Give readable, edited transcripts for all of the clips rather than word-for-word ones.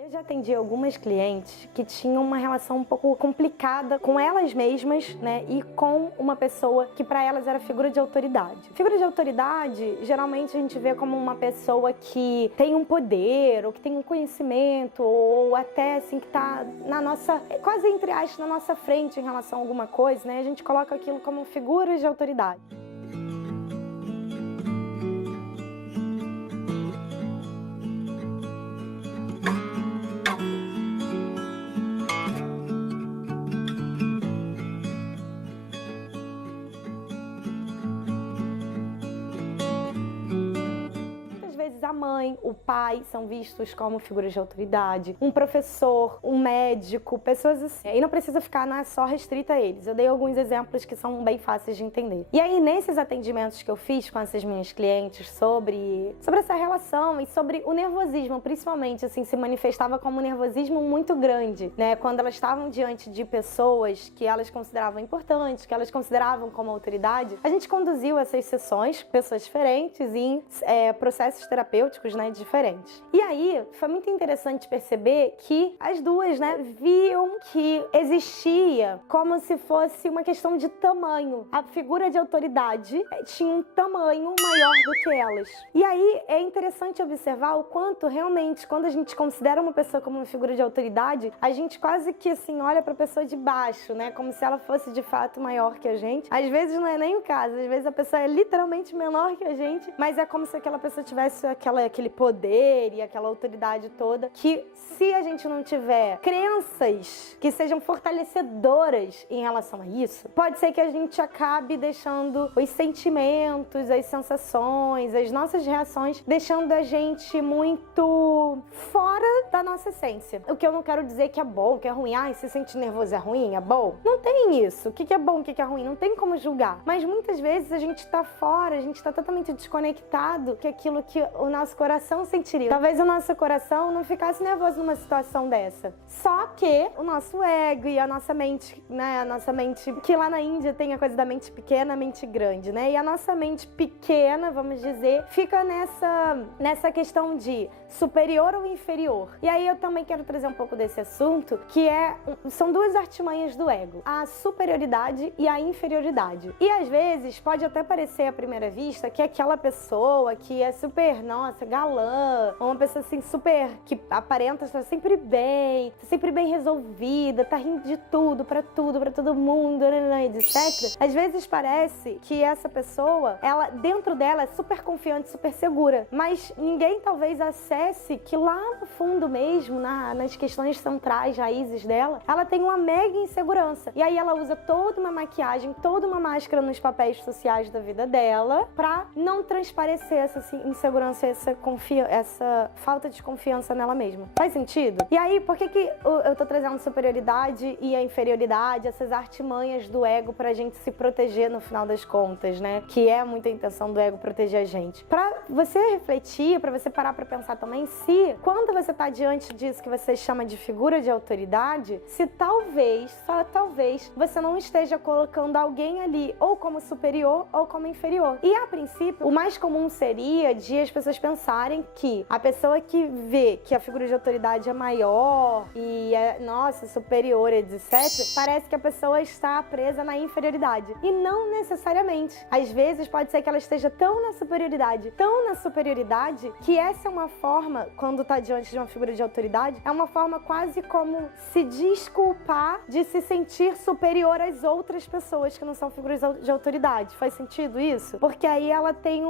Eu já atendi algumas clientes que tinham uma relação um pouco complicada com elas mesmas, né, e com uma pessoa que para elas era figura de autoridade. Figura de autoridade, geralmente a gente vê como uma pessoa que tem um poder, ou que tem um conhecimento, ou até assim que tá na nossa, quase entre aspas, na nossa frente em relação a alguma coisa, né? A gente coloca aquilo como figuras de autoridade. A mãe, o pai são vistos como figuras de autoridade, um professor, um médico, pessoas assim. E não precisa ficar só restrita a eles. Eu dei alguns exemplos que são bem fáceis de entender. E aí, nesses atendimentos que eu fiz com essas minhas clientes sobre essa relação e sobre o nervosismo, principalmente, assim, se manifestava como um nervosismo muito grande, né? Quando elas estavam diante de pessoas que elas consideravam importantes, que elas consideravam como autoridade, a gente conduziu essas sessões, pessoas diferentes, em processos terapêuticos, né, diferentes. E aí, foi muito interessante perceber que as duas, né, viam que existia como se fosse uma questão de tamanho. A figura de autoridade tinha um tamanho maior do que elas. E aí, é interessante observar o quanto realmente, quando a gente considera uma pessoa como uma figura de autoridade, a gente quase que, assim, olha pra pessoa de baixo, né, como se ela fosse de fato maior que a gente. Às vezes não é nem o caso, às vezes a pessoa é literalmente menor que a gente, mas é como se aquela pessoa tivesse aquele poder e aquela autoridade toda, que se a gente não tiver crenças que sejam fortalecedoras em relação a isso, pode ser que a gente acabe deixando os sentimentos, as sensações, as nossas reações, deixando a gente muito fora da nossa essência. O que eu não quero dizer que é bom, que é ruim. Ah, se sentir nervoso é ruim, é bom? Não tem isso. O que é bom, o que é ruim? Não tem como julgar. Mas muitas vezes a gente tá fora, a gente tá totalmente desconectado que aquilo que o nosso coração sentiria. Talvez o nosso coração não ficasse nervoso numa situação dessa. Só que o nosso ego e a nossa mente, né, a nossa mente, que lá na Índia tem a coisa da mente pequena, a mente grande, né? E a nossa mente pequena, vamos dizer, fica nessa questão de superior ou inferior. E aí eu também quero trazer um pouco desse assunto, que são duas artimanhas do ego: a superioridade e a inferioridade. E às vezes pode até parecer à primeira vista que aquela pessoa que é super, nossa, galã, uma pessoa assim super, que aparenta estar sempre bem resolvida, tá rindo de tudo, pra todo mundo, etc. Às vezes parece que essa pessoa, ela, dentro dela, é super confiante, super segura, mas ninguém talvez acesse que lá no fundo mesmo, nas questões centrais, raízes dela, ela tem uma mega insegurança. E aí ela usa toda uma maquiagem, toda uma máscara nos papéis sociais da vida dela pra não transparecer essa insegurança, essa falta de confiança nela mesma. Faz sentido? E aí, por que eu tô trazendo superioridade e a inferioridade, essas artimanhas do ego pra gente se proteger no final das contas, né? Que é muita intenção do ego proteger a gente. Pra você refletir, pra você parar pra pensar também se, quando você tá diante disso que você chama de figura de autoridade, se talvez, só talvez, você não esteja colocando alguém ali ou como superior ou como inferior. E a princípio, o mais comum seria de as pessoas pensarem que a pessoa que vê que a figura de autoridade é maior e é, nossa, superior, etc., parece que a pessoa está presa na inferioridade. E não necessariamente. Às vezes pode ser que ela esteja tão na superioridade, que essa é uma forma, quando está diante de uma figura de autoridade, é uma forma quase como se desculpar de se sentir superior às outras pessoas que não são figuras de autoridade. Faz sentido isso? Porque aí ela tem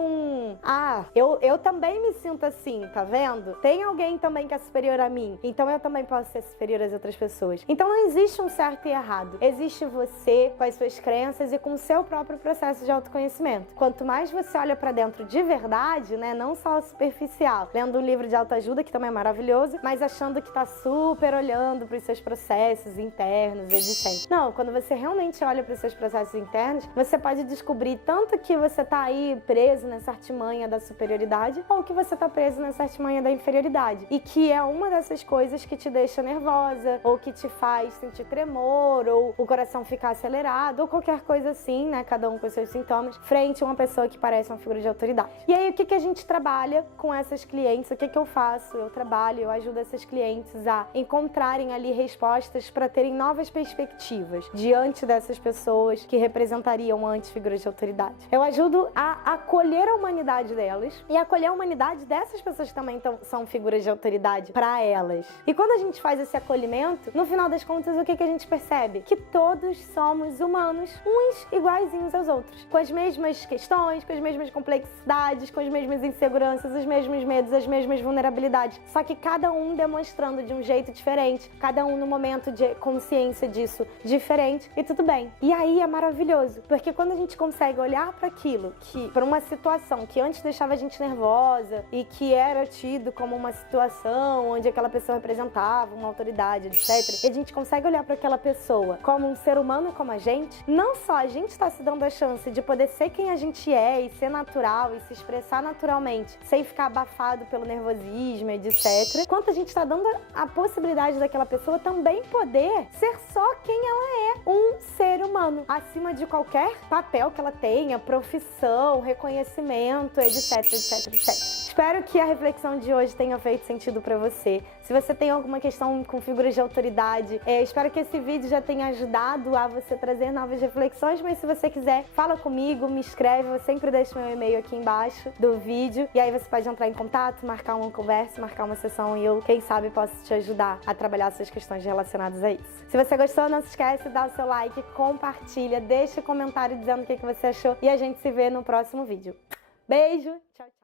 eu também me sinto assim, tá vendo? Tem alguém também que é superior a mim, então eu também posso ser superior às outras pessoas. Então não existe um certo e errado. Existe você com as suas crenças e com o seu próprio processo de autoconhecimento. Quanto mais você olha pra dentro de verdade, né, não só superficial, lendo um livro de autoajuda, que também é maravilhoso, mas achando que tá super olhando pros seus processos internos, etc. Não, quando você realmente olha pros seus processos internos, você pode descobrir tanto que você tá aí preso nessa artimanha da superioridade, ou que você tá tá preso nessa artimanha da inferioridade. E que é uma dessas coisas que te deixa nervosa, ou que te faz sentir tremor, ou o coração ficar acelerado, ou qualquer coisa assim, né? Cada um com os seus sintomas, frente a uma pessoa que parece uma figura de autoridade. E aí, o que a gente trabalha com essas clientes? O que eu faço? Eu trabalho, eu ajudo essas clientes a encontrarem ali respostas para terem novas perspectivas diante dessas pessoas que representariam antes figuras de autoridade. Eu ajudo a acolher a humanidade delas e acolher a humanidade dessas pessoas que também são figuras de autoridade para elas. E quando a gente faz esse acolhimento, no final das contas, o que a gente percebe? Que todos somos humanos, uns iguaizinhos aos outros, com as mesmas questões, com as mesmas complexidades, com as mesmas inseguranças, os mesmos medos, as mesmas vulnerabilidades, só que cada um demonstrando de um jeito diferente, cada um no momento de consciência disso diferente, e tudo bem. E aí é maravilhoso, porque quando a gente consegue olhar para aquilo, para uma situação que antes deixava a gente nervosa e que era tido como uma situação onde aquela pessoa representava uma autoridade, etc., e a gente consegue olhar para aquela pessoa como um ser humano como a gente, não só a gente está se dando a chance de poder ser quem a gente é e ser natural e se expressar naturalmente, sem ficar abafado pelo nervosismo, etc., quanto a gente está dando a possibilidade daquela pessoa também poder ser só quem ela é, um ser humano, acima de qualquer papel que ela tenha, profissão, reconhecimento, etc, etc, etc. Espero que a reflexão de hoje tenha feito sentido para você. Se você tem alguma questão com figuras de autoridade, espero que esse vídeo já tenha ajudado a você trazer novas reflexões, mas se você quiser, fala comigo, me escreve, eu sempre deixo meu e-mail aqui embaixo do vídeo, e aí você pode entrar em contato, marcar uma conversa, marcar uma sessão e eu, quem sabe, posso te ajudar a trabalhar suas questões relacionadas a isso. Se você gostou, não se esquece, dá o seu like, compartilha, deixa um comentário dizendo o que você achou e a gente se vê no próximo vídeo. Beijo, tchau, tchau.